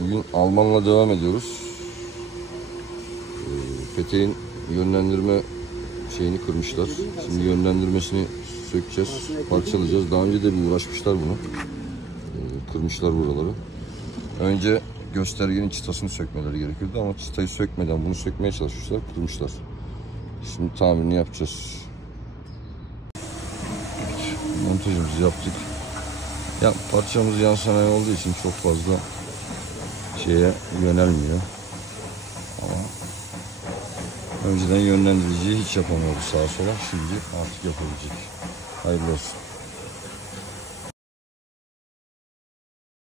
Bugün Almanla devam ediyoruz. Peteğin yönlendirme şeyini kırmışlar. Şimdi yönlendirmesini sökeceğiz, parçalayacağız. Daha önce de bir uğraşmışlar bunu. Kırmışlar buraları. Önce göstergenin çıtasını sökmeleri gerekiyordu ama çıtayı sökmeden bunu sökmeye çalışmışlar, kırmışlar. Şimdi tamirini yapacağız. Montajımızı yaptık. Ya parçamız yan sanayi olduğu için çok fazla şeye yönelmiyor. Ama önceden yönlendiriciyi hiç yapamıyordu sağa sola. Şimdi artık yapabilecek. Hayırlı olsun.